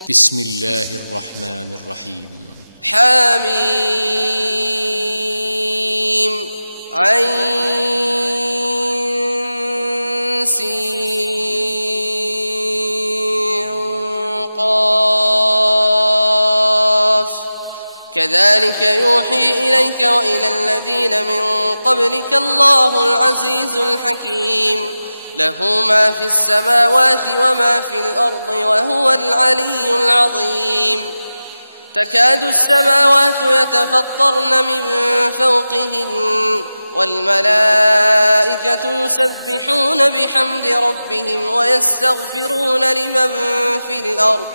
बिस्मिल्लाहिर्रहमानिर्रहीम। हामीम ऐन सीन क़ाफ़ कज़ालिक यूही इलैक व इलल्लज़ीन मिन क़ब्लिक अल्लाहुल अज़ीज़ुल हकीम लहू मा फ़िस्समावाति व मा फ़िल अर्दि व हुवल अलिय्युल अज़ीम। तकादु अस्समावातु यतफ़त्तरन मिन फ़ौक़िहिन्न वल्मलाइकतु युसब्बिहून बिहम्दि रब्बिहिम व यस्तग़फिरून लिमन फ़िल अर्दि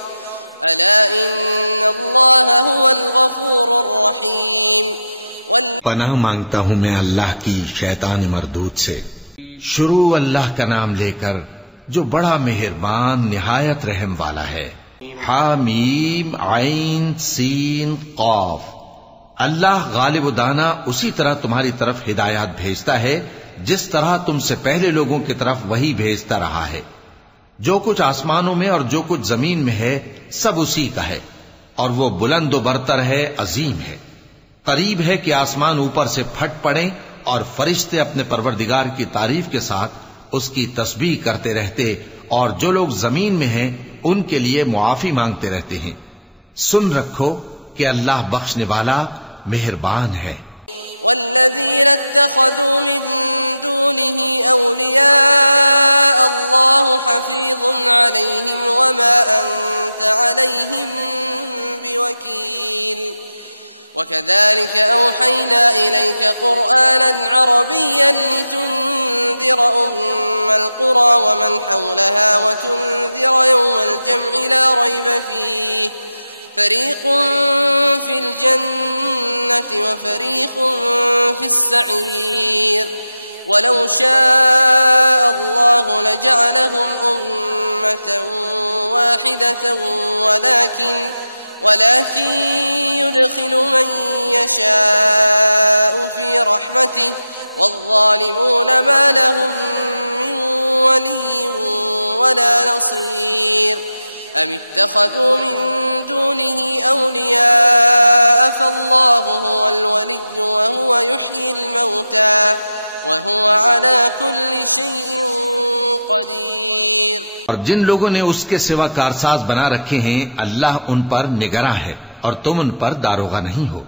अला इन्नल्लाहा हुवल गफ़ूरुर रहीम। पनाह मांगता हूँ मैं अल्लाह की शैतान मरदूद से। शुरू अल्लाह का नाम लेकर जो बड़ा मेहरबान निहायत रहम वाला है। हामीम ऐन सीन क़ाफ़। अल्लाह गालिब दाना उसी तरह तुम्हारी तरफ हिदायत भेजता है जिस तरह तुमसे पहले लोगों की तरफ वही भेजता रहा है। जो कुछ आसमानों में और जो कुछ जमीन में है सब उसी का है और वो बुलंद बरतर है, अजीम है। करीब है कि आसमान ऊपर से फट पड़े और फरिश्ते अपने परवरदिगार की तारीफ के साथ उसकी तस्बीह करते रहते और जो लोग जमीन में हैं उनके लिए मुआफी मांगते रहते हैं। सुन रखो कि अल्लाह बख्शने वाला मेहरबान है। वल्लज़ीन इत्तख़ज़ू मिन दूनिही औलिया अल्लाहु हफ़ीज़ुन अलैहिम व मा अंत अलैहिम बिवकील। वकज़ालिक औहैना इलैक क़ुरआनन अरबिय्यन लितुन्ज़िर उम्मल क़ुरा व मन हौलहा व तुन्ज़िर यौमल जम'i ला रैब फ़ीह फ़रीक़ुन फ़िल जन्नति व फ़रीक़ुन फ़िस सईर। वलौ शाअ अल्लाहु लजअलहुम उम्मतन वाहिदतन वलाकिन युदखिलु मन यशाअ फ़ी रहमतिहि वज़्ज़ालिमून मा लहुम मिन वलिय्यिन वला नसीर। अम इत्तख़ज़ू मिन दूनिही औलियाअ फ़अल्लाहु हुवल वलिय्यु व हुव युह्यिल मौता व हुव अला कुल्लि शैइन क़दीर। और जिन लोगों ने उसके सिवा कारसाज बना रखे हैं अल्लाह उन पर निगरां है और तुम उन पर दारोगा नहीं हो।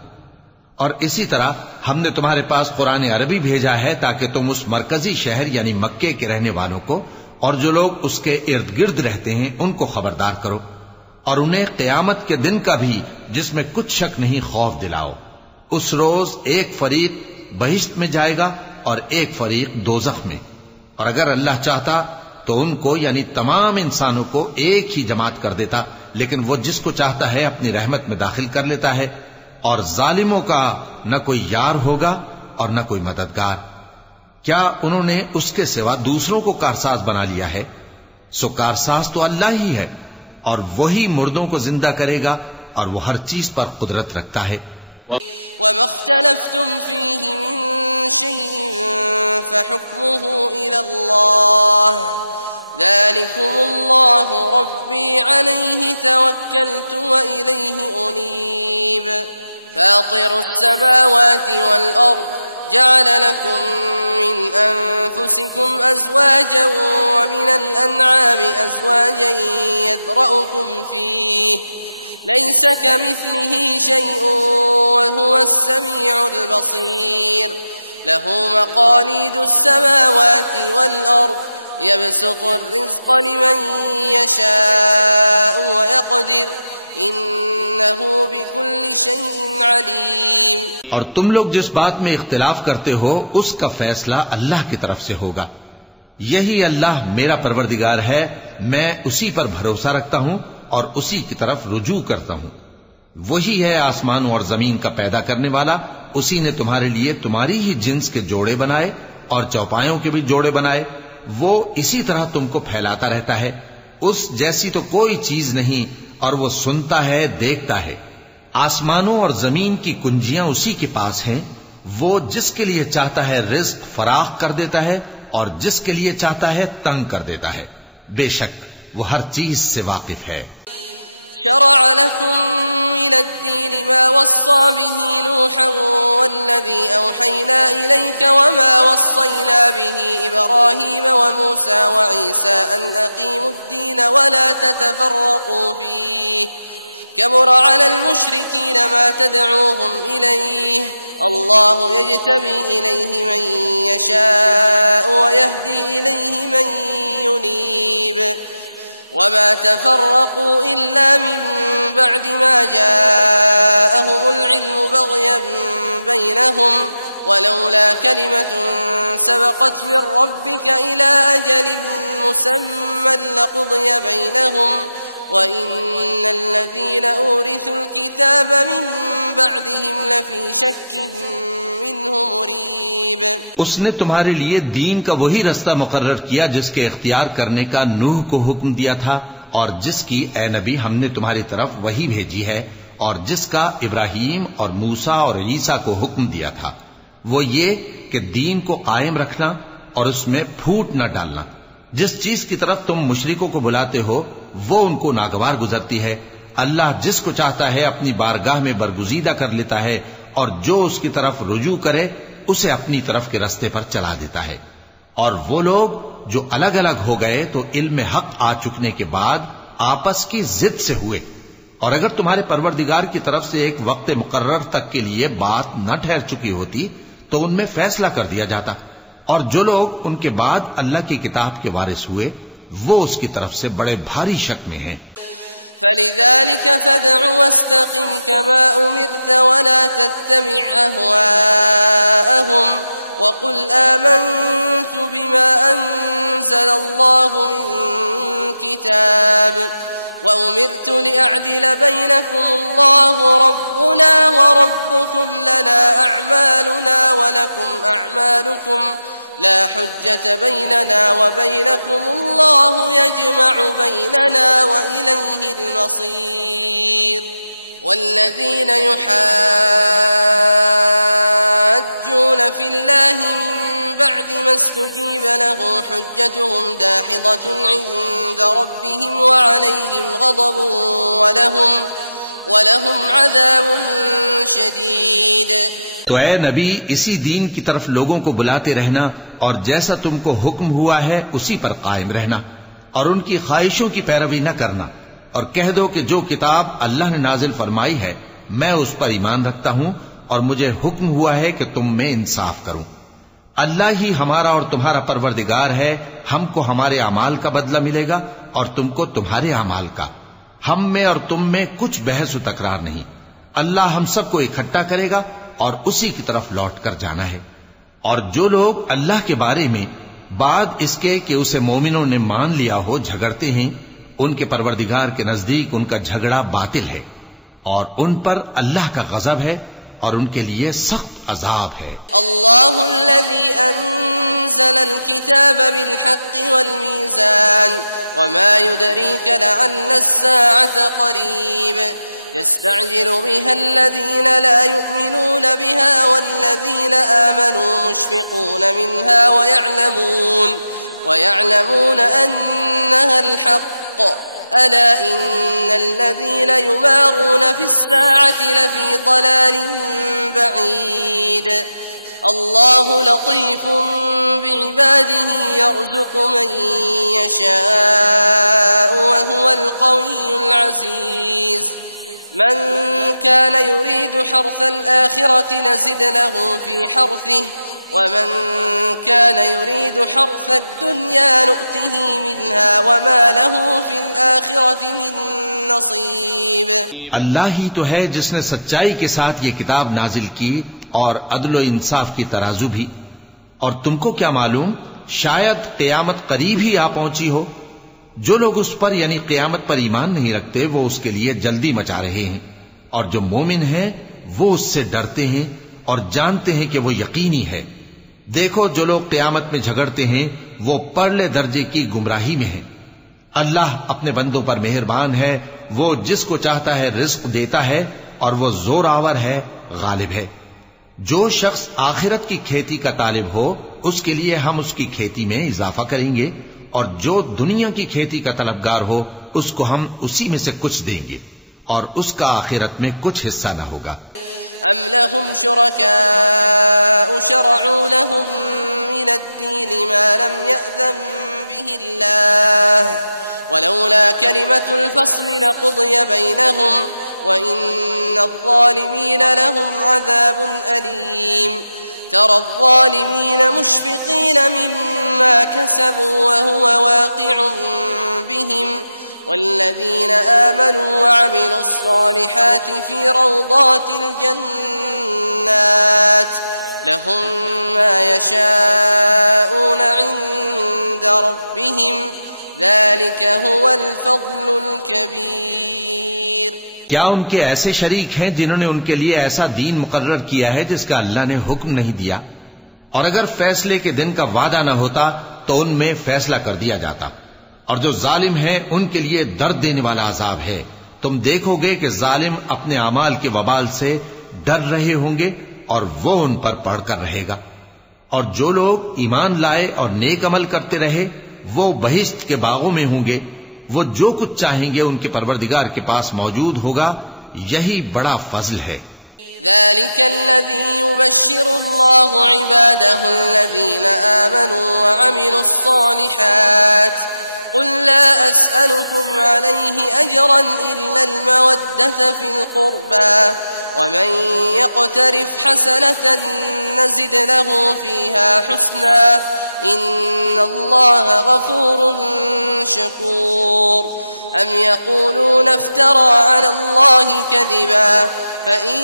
और इसी तरह हमने तुम्हारे पास कुरान अरबी भेजा है ताकि तुम उस मरकजी शहर यानी मक्के के रहने वालों को और जो लोग उसके इर्द गिर्द रहते हैं उनको खबरदार करो और उन्हें क़यामत के दिन का भी जिसमें कुछ शक नहीं खौफ दिलाओ। उस रोज एक फरीक बहिश्त में जाएगा और एक फरीक दोज़ख में। और अगर अल्लाह चाहता तो उनको यानी तमाम इंसानों को एक ही जमात कर देता, लेकिन वो जिसको चाहता है अपनी रहमत में दाखिल कर लेता है और जालिमों का न कोई यार होगा और न कोई मददगार। क्या उन्होंने उसके सिवा दूसरों को कारसाज बना लिया है? सो कारसाज तो अल्लाह ही है और वही मुर्दों को जिंदा करेगा और वो हर चीज पर कुदरत रखता है। वमा इख्तलफ्तुम फीहि मिन शैइन फहुक्मुहु इलल्लाह ज़ालिकुमुल्लाहु रब्बी अलैहि तवक्कलतु व इलैहि उनीब। फातिरुस समावाति वल अर्द जअल लकुम मिन अनफुसिकुम अज़वाजन व मिनल अन्आमि अज़वाजन यज़रअुकुम फीहि लैस कमिथलिही शैउन व हुवस समीउल बसीर। लहू मक़ालीदुस समावाति वल अर्द यबसुतुर रिज़्क़ लिमन यशाअ व यक़दिर इन्नहु बिकुल्लि शैइन अलीम। और तुम लोग जिस बात में इख्तिलाफ करते हो उसका फैसला अल्लाह की तरफ से होगा। यही अल्लाह मेरा परवरदिगार है, मैं उसी पर भरोसा रखता हूं और उसी की तरफ रुजू करता हूं। वही है आसमान और जमीन का पैदा करने वाला। उसी ने तुम्हारे लिए तुम्हारी ही जिन्स के जोड़े बनाए और चौपायों के भी जोड़े बनाए। वो इसी तरह तुमको फैलाता रहता है। उस जैसी तो कोई चीज नहीं और वो सुनता है, देखता है। आसमानों और जमीन की कुंजियां उसी के पास हैं। वो जिसके लिए चाहता है रिज्क फराख कर देता है और जिसके लिए चाहता है तंग कर देता है। बेशक वो हर चीज से वाकिफ है। شرع لكم من الدين ما وصى به نوحا والذي أوحينا إليك وما وصينا به إبراهيم وموسى وعيسى أن أقيموا الدين ولا تتفرقوا فيه كبر على المشركين ما تدعوهم إليه الله يجتبي إليه من يشاء ويهدي إليه من ينيب وما تفرقوا إلا من بعد ما جاءهم العلم بغيا بينهم ولولا كلمة سبقت من ربك إلى أجل مسمى لقضي بينهم وإن الذين أورثوا الكتاب من بعدهم لفي شك منه मुरीब। उसने तुम्हारे लिए दीन का वही रास्ता मुकर्रर किया जिसके इख्तियार करने का नूह को हुक्म दिया था और जिसकी ए नबी हमने तुम्हारी तरफ वही भेजी है और जिसका इब्राहीम और मूसा और ईसा को हुक्म दिया था वो ये कि दीन को कायम रखना और उसमें फूट न डालना। जिस चीज की तरफ तुम मुशरिकों को बुलाते हो वो उनको नागवार गुजरती है। अल्लाह जिसको चाहता है अपनी बारगाह में बरगुजीदा कर लेता है और जो उसकी तरफ रुजू करे उसे अपनी तरफ के रास्ते पर चला देता है। और वो लोग जो अलग अलग हो गए तो इल्म हक आ चुकने के बाद आपस की जिद से हुए और अगर तुम्हारे परवरदिगार की तरफ से एक वक्त मुकर्रर तक के लिए बात न ठहर चुकी होती तो उनमें फैसला कर दिया जाता और जो लोग उनके बाद अल्लाह की किताब के वारिस हुए वो उसकी तरफ से बड़े भारी शक में हैं। فلذلك فادع واستقم كما أمرت ولا تتبع أهواءهم وقل آمنت بما أنزل الله من كتاب وأمرت لأعدل بينكم الله ربنا وربكم لنا أعمالنا ولكم أعمالكم لا حجة بيننا وبينكم الله يجمع بيننا وإليه المصير والذين يحاجون في الله من بعد ما استجيب له حجتهم داحضة عند ربهم وعليهم غضب ولهم عذاب शदीद। तो ए नबी इसी दीन की तरफ लोगों को बुलाते रहना और जैसा तुमको हुक्म हुआ है उसी पर कायम रहना और उनकी ख्वाहिशों की पैरवी न करना और कह दो कि जो किताब अल्लाह ने नाजिल फरमाई है मैं उस पर ईमान रखता हूं और मुझे हुक्म हुआ है कि तुम में इंसाफ करूं। अल्लाह ही हमारा और तुम्हारा परवरदिगार है, हमको हमारे अमाल का बदला मिलेगा और तुमको तुम्हारे अमाल का। हम में और तुम में कुछ बहस तकरार नहीं। अल्लाह हम सबको इकट्ठा करेगा और उसी की तरफ लौट कर जाना है। और जो लोग अल्लाह के बारे में बाद इसके कि उसे मोमिनों ने मान लिया हो झगड़ते हैं उनके परवरदिगार के नजदीक उनका झगड़ा बातिल है और उन पर अल्लाह का गजब है और उनके लिए सख्त अजाब है। अल्लाहुल्लज़ी अनज़लल किताब बिल हक़्क़ि वल मीज़ान वमा युदरीक लअल्लस्साअत क़रीब यस्तअजिलु बिहल्लज़ीना ला युमिनून बिहा वल्लज़ीना आमनू मुश्फ़िक़ून मिन्हा वयअलमून अन्नहल हक़्क़ अला इन्नल्लज़ीन युमारून फिस्साअति लफ़ी ज़लालिन बईद अल्लाहु लतीफ़ुन बिइबादिही यर्ज़ुक़ु मन यशाअ वहुवल क़विय्युल अज़ीज़ मन कान युरीदु हर्सल आखिरति नज़िद लहु फ़ी हर्सिही वमन कान युरीदु हर्सल दुनिया नुअतिही मिन्हा वमा लहु फ़िल आखिरति मिन नसीब। अल्लाह ही तो है जिसने सच्चाई के साथ ये किताब नाजिल की और अदल व इंसाफ की तराजू भी। और तुमको क्या मालूम शायद क़यामत करीब ही आ पहुंची हो। जो लोग उस पर यानी क़यामत पर ईमान नहीं रखते वो उसके लिए जल्दी मचा रहे हैं और जो मोमिन हैं वो उससे डरते हैं और जानते हैं कि वो यकीनी है। देखो जो लोग क़यामत में झगड़ते हैं वो परले दर्जे की गुमराही में हैं। अल्लाह अपने बंदों पर मेहरबान है, वो जिसको चाहता है रिज़्क़ देता है और वो जोरावर है, गालिब है। जो शख्स आखिरत की खेती का तालिब हो उसके लिए हम उसकी खेती में इजाफा करेंगे और जो दुनिया की खेती का तलबगार हो उसको हम उसी में से कुछ देंगे और उसका आखिरत में कुछ हिस्सा न होगा। अम लहुम शुरकाउ शरअू लहुम मिनद्दीन मा लम यअज़न बिहिल्लाह वलौला कलिमतुल फ़स्ल लक़ुदिय बैनहुम व इन्नज़्ज़ालिमीन लहुम अज़ाबुन अलीम। तरा الظالمين मुश्फ़िक़ीन मिम्मा कसबू वहुव वाक़िउन बिहिम والذين آمنوا وعملوا الصالحات في روضات الجنات لهم ما يشاءون عند ربهم ذلك هو الفضل الكبير। क्या उनके ऐसे शरीक हैं जिन्होंने उनके लिए ऐसा दीन मुकर्रर किया है जिसका अल्लाह ने हुक्म नहीं दिया? और अगर फैसले के दिन का वादा न होता तो उनमें फैसला कर दिया जाता। और जो जालिम हैं उनके लिए दर्द देने वाला अजाब है। तुम देखोगे कि जालिम अपने अमाल के वबाल से डर रहे होंगे और वो उन पर पड़कर रहेगा। और जो लोग ईमान लाए और नेक अमल करते रहे वो बहिश्त के बागों में होंगे। वो जो कुछ चाहेंगे उनके परवरदिगार के पास मौजूद होगा। यही बड़ा फजल है। ذلك الذي يبشر الله عباده الذين آمنوا وعملوا الصالحات قل لا أسألكم عليه أجرا إلا المودة في القربى ومن يقترف حسنة نزد له فيها حسنا إن الله غفور شكور أم يقولون افترى على الله كذبا فإن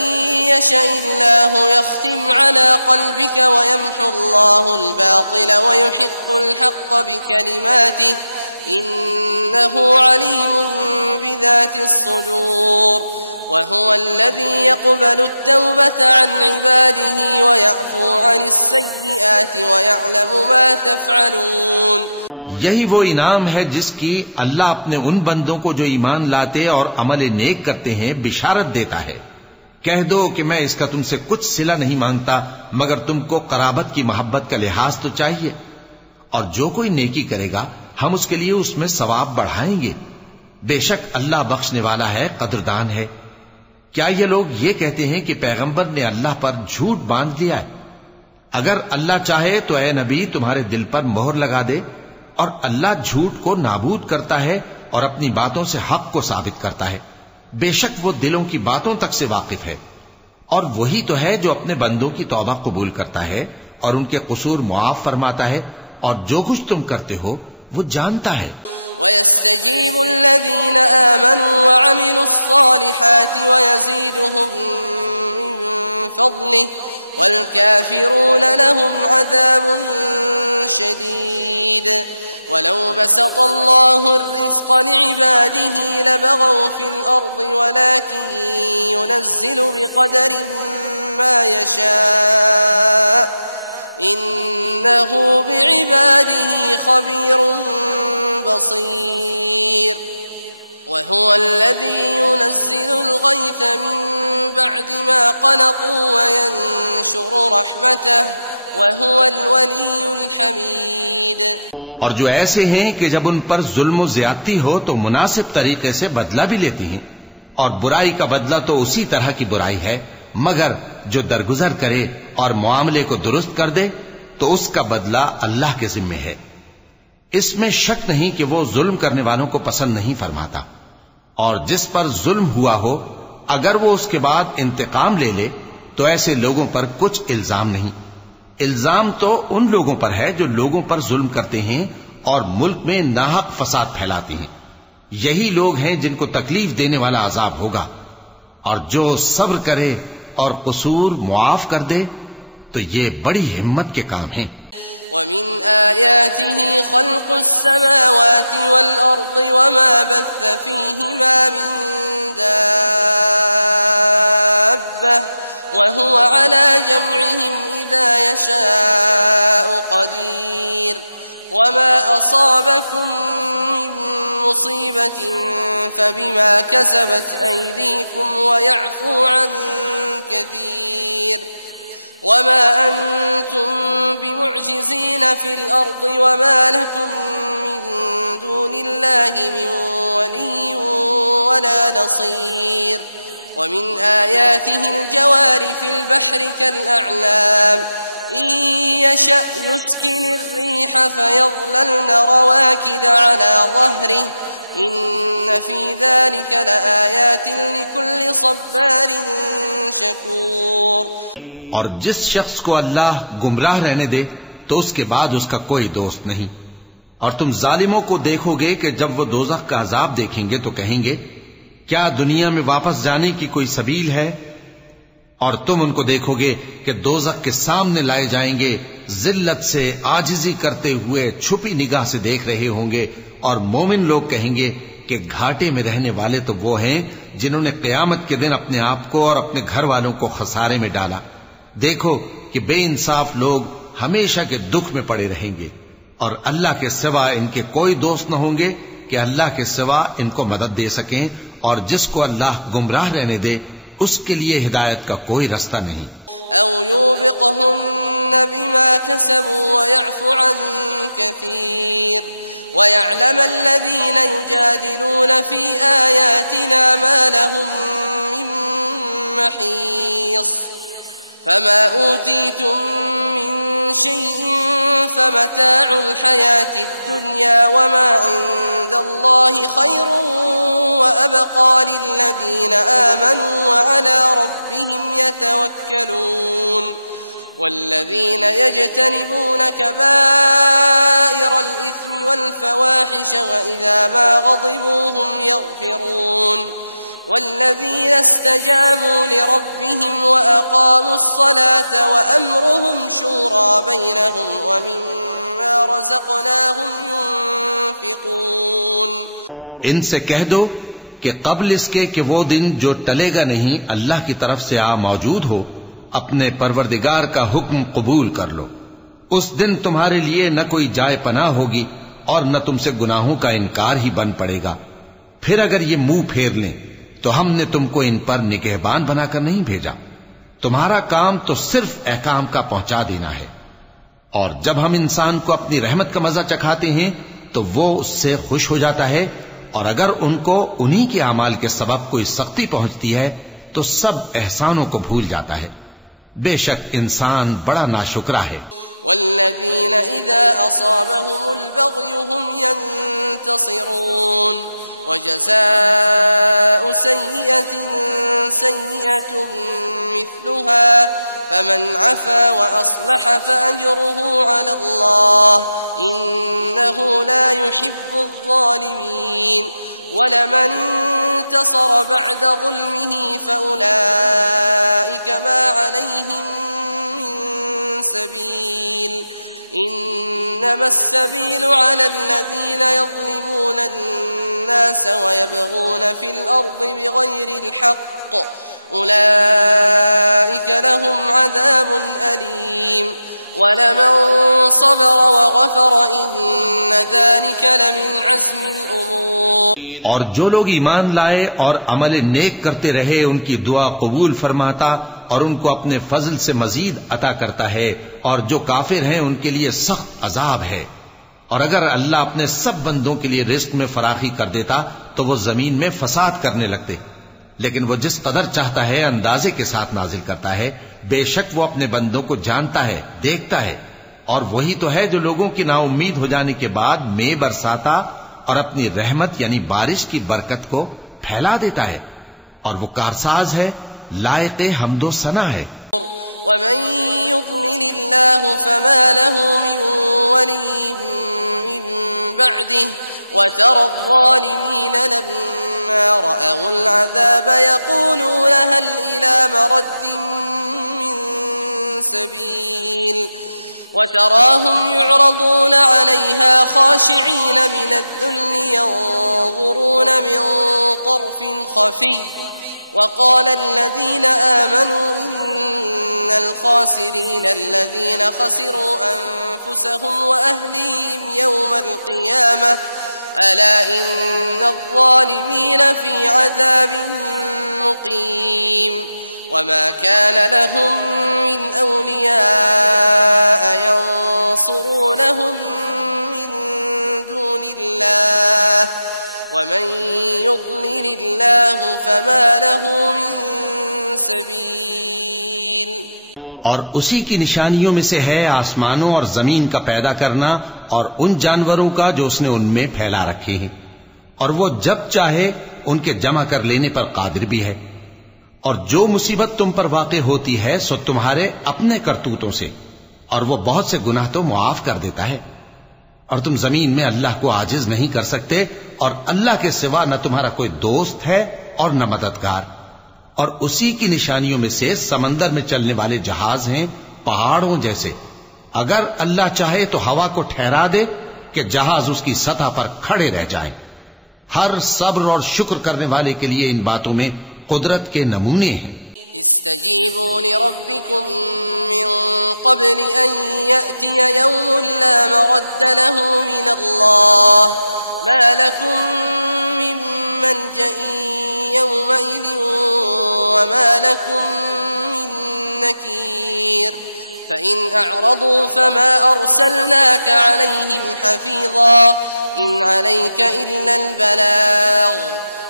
يشأ الله يختم على قلبك ويمحو الله الباطل ويحق الحق بكلماته إنه عليم بذات الصدور وهو الذي يقبل التوبة عن عباده ويعفو عن السيئات ويعلم ما تفعلون। यही वो इनाम है जिसकी अल्लाह अपने उन बंदों को जो ईमान लाते और अमल नेक करते हैं बिशारत देता है। कह दो कि मैं इसका तुमसे कुछ सिला नहीं मांगता मगर तुमको कराबत की मोहब्बत का लिहाज तो चाहिए। और जो कोई नेकी करेगा हम उसके लिए उसमें सवाब बढ़ाएंगे। बेशक अल्लाह बख्शने वाला है, कदरदान है। क्या ये लोग ये कहते हैं कि पैगंबर ने अल्लाह पर झूठ बांध लिया है? अगर अल्लाह चाहे तो ए नबी तुम्हारे दिल पर मोहर लगा दे। और अल्लाह झूठ को नाबूद करता है और अपनी बातों से हक को साबित करता है। बेशक वो दिलों की बातों तक से वाकिफ है। और वही तो है जो अपने बंदों की तौबा कबूल करता है और उनके कसूर मुआफ फरमाता है। और जो कुछ तुम करते हो वो जानता है। वयस्तजीबुल्लज़ीना आमनू वअमिलु स्सालिहाति वयज़ीदुहुम मिन फ़ज़लिहि वल्काफ़िरून लहुम अज़ाबुन शदीद वलौ बसतल्लाहु अर्रिज़्क़ लिइबादिहि लबग़व फ़िल अर्ज़ि वलाकिन युनज़्ज़िलु बिक़दरिन मा यशाअ इन्नहु बिइबादिहि ख़बीरुन बसीर वहुव अल्लज़ी युनज़्ज़िलुल ग़ैथ मिन बअदि मा क़नतू वयंशुरु रहमतहु वहुवल वलियुल हमीद। और जो ऐसे हैं कि जब उन पर जुल्म ज्यादती हो तो मुनासिब तरीके से बदला भी लेती हैं। और बुराई का बदला तो उसी तरह की बुराई है, मगर जो दरगुजर करे और मामले को दुरुस्त कर दे तो उसका बदला अल्लाह के जिम्मे है। इसमें शक नहीं कि वो जुल्म करने वालों को पसंद नहीं फरमाता। और जिस पर जुल्म हुआ हो अगर वो उसके बाद इंतकाम ले ले तो ऐसे लोगों पर कुछ इल्जाम नहीं। इल्जाम तो उन लोगों पर है जो लोगों पर जुल्म करते हैं और मुल्क में नाहक फसाद फैलाते हैं। यही लोग हैं जिनको तकलीफ देने वाला अजाब होगा। और जो सब्र करे और कसूर मुआफ कर दे तो ये बड़ी हिम्मत के काम हैं। वमिन आयातिही खल्क़ुस समावाति वल अर्ज़ि वमा बस्स फ़ीहिमा मिन दाब्बह वहुव अला जमइहिम इज़ा यशाअ क़दीर वमा असाबकुम मिन मुसीबतिन फ़बिमा कसबत अयदीकुम वयअफ़ू अन कसीर वमा अंतुम बिमुअ्जिज़ीन फ़िल अर्ज़ि वमा लकुम मिन दूनिल्लाहि मिन वलिय्यिन वला नसीर वमिन आयातिहिल जवारि फिल बहरि कल अअलाम इन यशअ युस्किनिर रीह फयज़लल्न रवाकिद अला ज़हरिहि इन्न फी ज़ालिका लआयातिन लिकुल्लि सब्बारिन शकूर। और जिस शख्स को अल्लाह गुमराह रहने दे तो उसके बाद उसका कोई दोस्त नहीं। और तुम जालिमों को देखोगे कि जब वो दोज़ख का अजाब देखेंगे तो कहेंगे, क्या दुनिया में वापस जाने की कोई सबील है? और तुम उनको देखोगे कि दोज़ख के सामने लाए जाएंगे, जिल्लत से आजिजी करते हुए छुपी निगाह से देख रहे होंगे। और मोमिन लोग कहेंगे कि घाटे में रहने वाले तो वो हैं जिन्होंने क़यामत के दिन अपने आप को और अपने घर वालों को खसारे में डाला। देखो कि बेइंसाफ लोग हमेशा के दुख में पड़े रहेंगे और अल्लाह के सिवा इनके कोई दोस्त न होंगे कि अल्लाह के सिवा इनको मदद दे सकें। और जिसको अल्लाह गुमराह रहने दे उसके लिए हिदायत का कोई रास्ता नहीं। औ युबिक़हुन्न बिमा कसबू व यअफ़ु अन कसीर व यअलम अल्लज़ीना युजादिलून फी आयातिना मा लहुम मिन महीस फमा ऊतीतुम मिन शैइन फमताउल हयातिद दुनिया वमा इंदल्लाहि खैरुन व अबक़ा लिल्लज़ीना आमनू व अला रब्बिहिम यतवक्कलून वल्लज़ीना यज्तनिबून कबाइरल इस्मि वल फवाहिश व इज़ा मा ग़ज़िबू हुम यग़फ़िरून वल्लज़ीना इस्तजाबू लिरब्बिहिम व अक़ामुस्सलाता व अम्रुहुम शूरा बैनहुम व मिम्मा रज़क़नाहुम युन्फ़िक़ून। इनसे कह दो कि कब्ल इसके कि वो दिन जो टलेगा नहीं अल्लाह की तरफ से आ मौजूद हो, अपने परवरदिगार का हुक्म कबूल कर लो। उस दिन तुम्हारे लिए न कोई जाए पनाह होगी और न तुमसे गुनाहों का इनकार ही बन पड़ेगा। फिर अगर ये मुंह फेर लें तो हमने तुमको इन पर निगहबान बनाकर नहीं भेजा। तुम्हारा काम तो सिर्फ अहकाम का पहुंचा देना है। और जब हम इंसान को अपनी रहमत का मजा चखाते हैं तो वो उससे खुश हो जाता है, और अगर उनको उन्हीं के अमाल के सबब कोई सख्ती पहुंचती है तो सब एहसानों को भूल जाता है। बेशक इंसान बड़ा नाशुक्रा है। वल्लज़ीना इज़ा असाबहुमुल बग़यु हुम यंतसिरून वजज़ाउ सय्यिअतिन सय्यिअतुन मिस्लुहा फमन अफ़ा व अस्लह फ़अज्रुहु अलल्लाह इन्नहु ला युहिब्बुज़ ज़ालिमीन वलमन इंतसर बअद ज़ुल्मिही फ़उलाइका मा अलैहिम मिन सबील इन्नमा अस्सबीलु अलल्लज़ीना यज़्लिमूना अन्नास व यबग़ूना फ़िल अर्दि बिग़ैरिल हक़्क़ उलाइका लहुम अज़ाबुन अलीम वलमन सबर व गफ़र इन्न ज़ालिका लमिन अज़्मिल उमूर। और जो लोग ईमान लाए और अमल नेक करते रहे उनकी दुआ कबूल फरमाता और उनको अपने फजल से मजीद अता करता है। और जो काफिर हैं उनके लिए सख्त अजाब है। और अगर अल्लाह अपने सब बंदों के लिए रिस्क में फराखी कर देता तो वो जमीन में फसाद करने लगते, लेकिन वो जिस कदर चाहता है अंदाजे के साथ नाजिल करता है। बेशक वो अपने बंदों को जानता है, देखता है। और वही तो है जो लोगों की नाउम्मीद हो जाने के बाद मे बरसाता और अपनी रहमत यानी बारिश की बरकत को फैला देता है। और वो कारसाज है, लायक़े हम्दो सना है। वमन युद्लिलिल्लाहु फमा लहु मिन वलिय्यिन मिन बअदिहि वतरा अज़्ज़ालिमीना लम्मा रअवुल अज़ाब यक़ूलून हल इला मरद्दिन मिन सबील वतराहुम यु'रदून अलैहा खाशि'ीन मिन अज़्ज़ुल्ल यंज़ुरून मिन तरफ़िन ख़फ़िय्य वक़ाल अल्लज़ीना आमनू इन्नल ख़ासिरीन अल्लज़ीना ख़सिरू अन्फुसहुम व अहलीहिम यौमल क़ियामह अला इन्नल ज़ालिमीन फ़ी अज़ाबिन मुक़ीम वमा कान लहुम मिन औलिया यंसुरूनहुम मिन दूनिल्लाह الله ومن يضلل الله فما له من सबील। और उसी की निशानियों में से है आसमानों और जमीन का पैदा करना और उन जानवरों का जो उसने उनमें फैला रखे हैं, और वो जब चाहे उनके जमा कर लेने पर कादिर भी है। और जो मुसीबत तुम पर वाक़े होती है सो तुम्हारे अपने करतूतों से, और वो बहुत से गुनाह तो मुआफ कर देता है। और तुम जमीन में अल्लाह को आजिज नहीं कर सकते, और अल्लाह के सिवा न तुम्हारा कोई दोस्त है और न मददगार। और उसी की निशानियों में से समंदर में चलने वाले जहाज हैं पहाड़ों जैसे। अगर अल्लाह चाहे तो हवा को ठहरा दे कि जहाज उसकी सतह पर खड़े रह जाएं। हर सब्र और शुक्र करने वाले के लिए इन बातों में कुदरत के नमूने हैं। इस्तजीबू लिरब्बिकुम मिन क़ब्ल अन यअतिय यौमुन ला मरद्द लहू मिनल्लाह मा लकुम मिन मल्जइन यौमइज़िन वमा लकुम मिन नकीर फ़इन अअरदू फमा अर्सलनाक अलैहिम हफ़ीज़ा इन अलैक इल्ला अल-बलाग़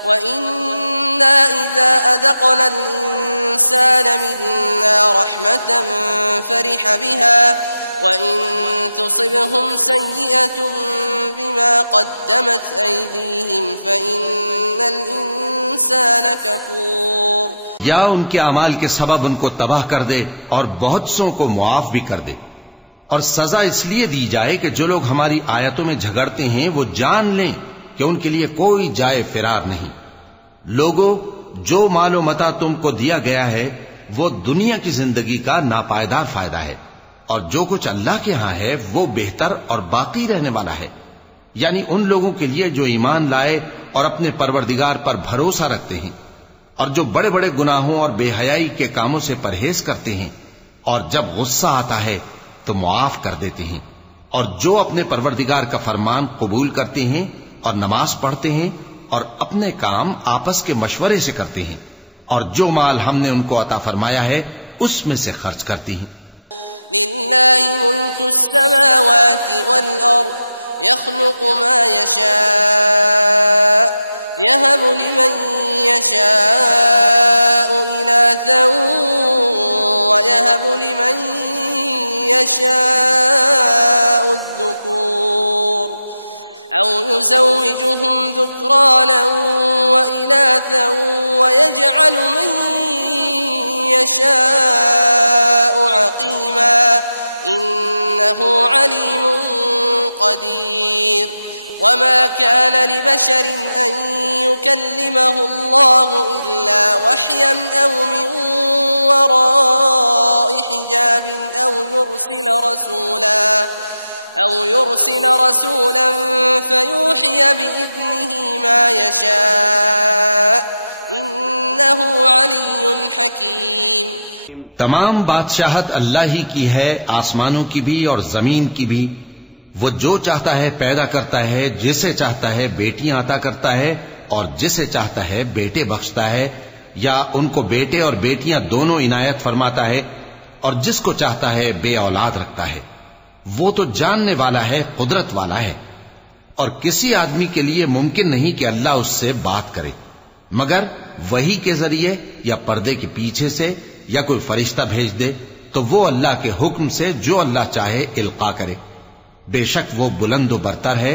वइन्ना इज़ा अज़क़ना अल-इंसान मिन्ना रहमतन फ़रिह बिहा वइन तुसिबहुम सय्यअतुन बिमा क़द्दमत अयदीहिम फ़इन्नल इंसान कफ़ूर। या उनके अमाल के सबब उनको तबाह कर दे और बहुत सो को मुआफ भी कर दे। और सजा इसलिए दी जाए कि जो लोग हमारी आयतों में झगड़ते हैं वो जान लें कि उनके लिए कोई जाए फिरार नहीं। लोगों, जो मालो मता तुमको दिया गया है वो दुनिया की जिंदगी का नापायदार फायदा है, और जो कुछ अल्लाह के यहां है वो बेहतर और बाकी रहने वाला है। यानी उन लोगों के लिए जो ईमान लाए और अपने परवरदिगार पर भरोसा रखते हैं, और जो बड़े बड़े गुनाहों और बेहयाई के कामों से परहेज करते हैं, और जब गुस्सा आता है तो मुआफ कर देते हैं, और जो अपने परवरदिगार का फरमान कबूल करते हैं और नमाज पढ़ते हैं और अपने काम आपस के मशवरे से करते हैं, और जो माल हमने उनको अता फरमाया है उसमें से खर्च करती हैं। लिल्लाहि मुल्कुस समावाति वल अर्द यख्लुकु मा यशा यहबु लिमन यशाउ इनाथन व यहबु लिमन यशाउ अज़्ज़ुकूर औ युज़व्विजुहुम ज़ुक्राना व इनाथा व यजअलु मन यशाउ अक़ीमा इन्नहु अलीमुन क़दीर। वमा कान लिबशरिन अन युकल्लिमहु अल्लाहु इल्ला वहयन औ मिन वराइ हिजाबिन أو يرسل رسولا فيوحي بإذنه ما يشاء إنه علي حكيم। तमाम बादशाहत अल्लाह ही की है, आसमानों की भी और जमीन की भी। वो जो चाहता है पैदा करता है, जिसे चाहता है बेटियां अता करता है और जिसे चाहता है बेटे बख्शता है, या उनको बेटे और बेटियां दोनों इनायत फरमाता है, और जिसको चाहता है बे औलाद रखता है। वो तो जानने वाला है, कुदरत वाला है। और किसी आदमी के लिए मुमकिन नहीं कि अल्लाह उससे बात करे मगर वही के जरिए या पर्दे के पीछे से, या कोई फरिश्ता भेज दे तो वो अल्लाह के हुक्म से जो अल्लाह चाहे इल्का करे। बेशक वो बुलंद बरतर है,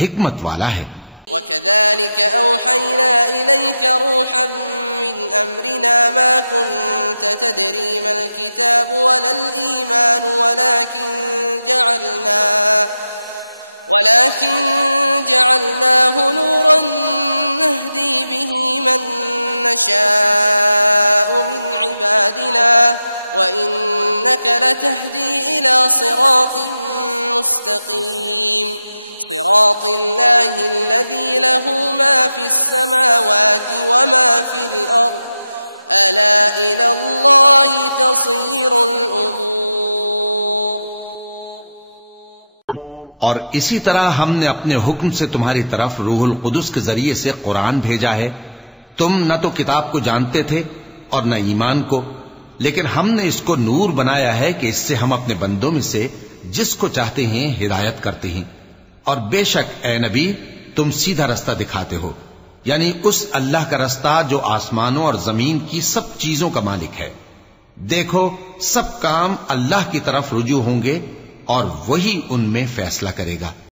हिकमत वाला है। वकज़ालिक औहयना इलैक रूहन मिन अम्रिना मा कुन्त तदरी मल किताब वलल ईमान वलाकिन जअलनाहु नूरन नहदी बिही मन नशाअु मिन इबादिना व इन्नक लतहदी इला सिरातिन मुस्तकीम सिरातिल्लाहि अल्लज़ी लहू मा फिस्समावाति व मा फिल अर्द अला इलल्लाहि तसीरुल उमूर। और इसी तरह हमने अपने हुक्म से तुम्हारी तरफ रूहुल कुदुस के जरिए से कुरान भेजा है। तुम न तो किताब को जानते थे और न ईमान को, लेकिन हमने इसको नूर बनाया है कि इससे हम अपने बंदों में से जिसको चाहते हैं हिदायत करते हैं। और बेशक ए नबी, तुम सीधा रास्ता दिखाते हो, यानी उस अल्लाह का रास्ता जो आसमानों और जमीन की सब चीजों का मालिक है। देखो, सब काम अल्लाह की तरफ रुजू होंगे और वही उनमें फैसला करेगा।